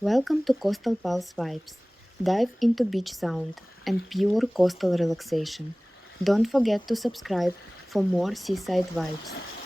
Welcome to Coastal Pulse Vibes. Dive into beach sound and pure coastal relaxation. Don't forget to subscribe for more seaside vibes.